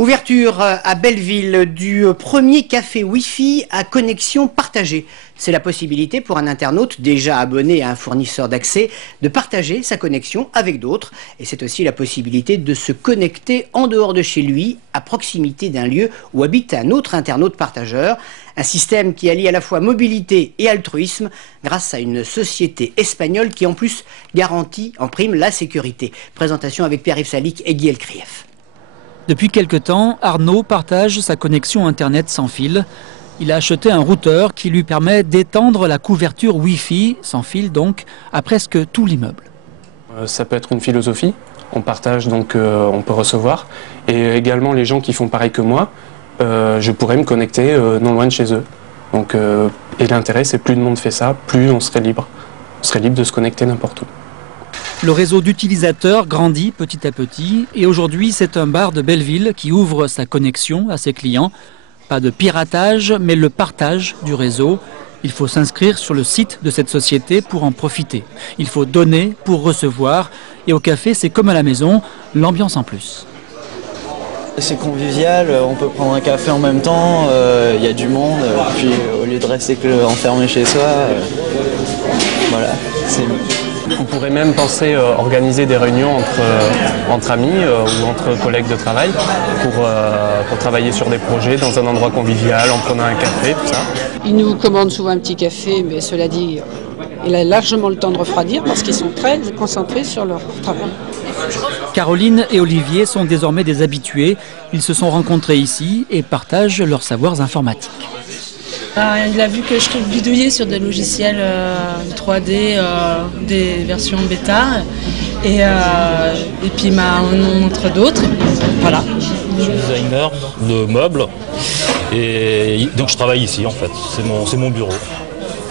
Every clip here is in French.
Ouverture à Belleville du premier café Wi-Fi à connexion partagée. C'est la possibilité pour un internaute déjà abonné à un fournisseur d'accès de partager sa connexion avec d'autres. Et c'est aussi la possibilité de se connecter en dehors de chez lui, à proximité d'un lieu où habite un autre internaute partageur. Un système qui allie à la fois mobilité et altruisme grâce à une société espagnole qui en plus garantit en prime la sécurité. Présentation avec Pierre-Yves Salic et Guy Elkrieff. Depuis quelque temps, Arnaud partage sa connexion Internet sans fil. Il a acheté un routeur qui lui permet d'étendre la couverture Wi-Fi, sans fil donc, à presque tout l'immeuble. Ça peut être une philosophie, on partage donc on peut recevoir. Et également les gens qui font pareil que moi, je pourrais me connecter non loin de chez eux. Donc, et l'intérêt c'est plus de monde fait ça, plus on serait libre. On serait libre de se connecter n'importe où. Le réseau d'utilisateurs grandit petit à petit et aujourd'hui c'est un bar de Belleville qui ouvre sa connexion à ses clients. Pas de piratage mais le partage du réseau. Il faut s'inscrire sur le site de cette société pour en profiter. Il faut donner pour recevoir et au café c'est comme à la maison, l'ambiance en plus. C'est convivial, on peut prendre un café en même temps, il y a du monde, puis au lieu de rester enfermé chez soi, voilà, c'est mieux. On pourrait même penser organiser des réunions entre amis ou entre collègues de travail pour travailler sur des projets dans un endroit convivial, en prenant un café, tout ça. Ils nous commandent souvent un petit café, mais cela dit, il a largement le temps de refroidir parce qu'ils sont très concentrés sur leur travail. Caroline et Olivier sont désormais des habitués. Ils se sont rencontrés ici et partagent leurs savoirs informatiques. Il a vu que je bidouillais sur des logiciels 3D, des versions bêta, et puis il m'a montré d'autres. Voilà. Je suis designer de meubles, et donc je travaille ici en fait, c'est mon bureau.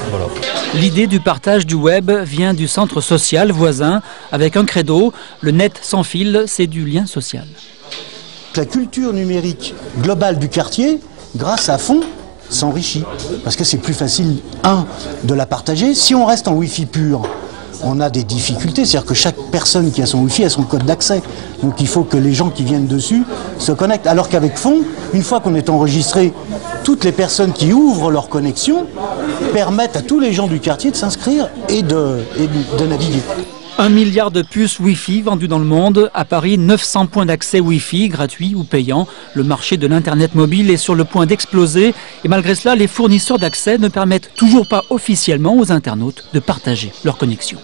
Voilà. L'idée du partage du web vient du centre social voisin avec un credo, le net sans fil, c'est du lien social. La culture numérique globale du quartier, grâce à Fonds, s'enrichit. Parce que c'est plus facile, de la partager. Si on reste en Wi-Fi pur, on a des difficultés. C'est-à-dire que chaque personne qui a son Wi-Fi a son code d'accès. Donc il faut que les gens qui viennent dessus se connectent. Alors qu'avec Fonds, une fois qu'on est enregistré, toutes les personnes qui ouvrent leur connexion permettent à tous les gens du quartier de s'inscrire et de naviguer. 1 milliard de puces Wi-Fi vendues dans le monde. À Paris, 900 points d'accès Wi-Fi, gratuits ou payants. Le marché de l'Internet mobile est sur le point d'exploser. Et malgré cela, les fournisseurs d'accès ne permettent toujours pas officiellement aux internautes de partager leur connexion.